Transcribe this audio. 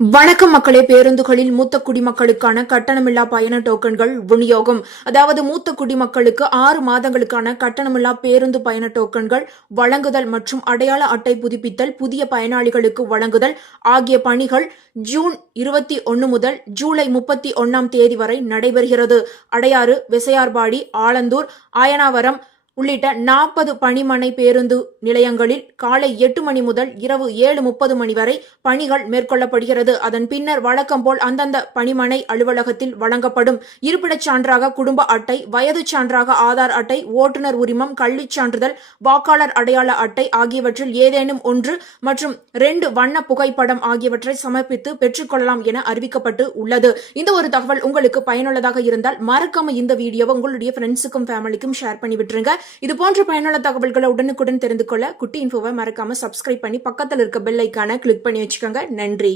வணக்கம் மக்களே. பேருந்துகளில் மூத்த குடிமக்களுக்கான கட்டணமில்லா பயண டோக்கன்கள் விநியோகம். அதாவது மூத்த குடிமக்களுக்கு 6 மாதங்களுக்கான கட்டணமில்லா பேருந்து பயண டோக்கன்கள் வழங்குதல் மற்றும் அடையாள அட்டை புதுப்பித்தல், புதிய பயனாளிகளுக்கு வழங்குதல் ஆகிய பணிகள் ஜூன் 21 முதல் ஜூலை 31ஆம் தேதி வரை நடைபெறுகிறது. அடையாறு, விசையார்பாடி, ஆலந்தூர், ஆயனாவரம் உள்ளிட்ட 40 பணிமனை பேருந்து நிலையங்களில் காலை 8 மணி முதல் இரவு 7:30 மணி வரை பணிகள் மேற்கொள்ளப்படுகிறது. அதன் பின்னர் வழக்கம் போல் அந்தந்த பணிமனை அலுவலகத்தில் வழங்கப்படும் இருப்பிடச் சான்றாக குடும்ப அட்டை, வயது சான்றாக ஆதார் அட்டை, ஓட்டுநர் உரிமம், கல்விச் சான்றிதழ், வாக்காளர் அடையாள அட்டை ஆகியவற்றில் ஏதேனும் 1 மற்றும் 2 வண்ண புகைப்படம் ஆகியவற்றை சமர்ப்பித்து பெற்றுக்கொள்ளலாம் என அறிவிக்கப்பட்டு உள்ளது. இந்த ஒரு தகவல் உங்களுக்கு பயனுள்ளதாக இருந்தால் மறக்காம இந்த வீடியோவை உங்களுடைய ஃப்ரெண்ட்ஸுக்கும் ஃபேமிலிக்கும் ஷேர் பண்ணி விட்டுருங்க. இது போன்ற பயனுள்ள தகவல்களை உடனுக்குடன் தெரிந்து கொள்ள குட்டி இன்ஃபோவை மறக்காம சப்ஸ்கிரைப் பண்ணி பக்கத்தில் இருக்க பெல் ஐக்கானை கிளிக் பண்ணி வச்சுக்கோங்க. நன்றி.